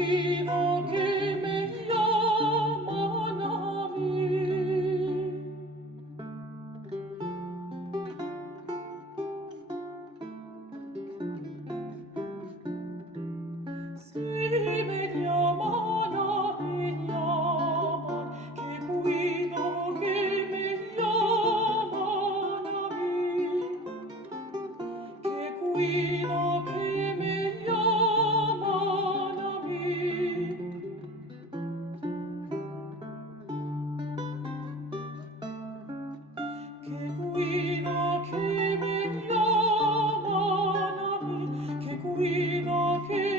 cuida que me llaman a mí. Si me llaman que cuido que me llaman a mí, que cuido que me llaman a mí. Que cuido que me llaman a mí, que cuido que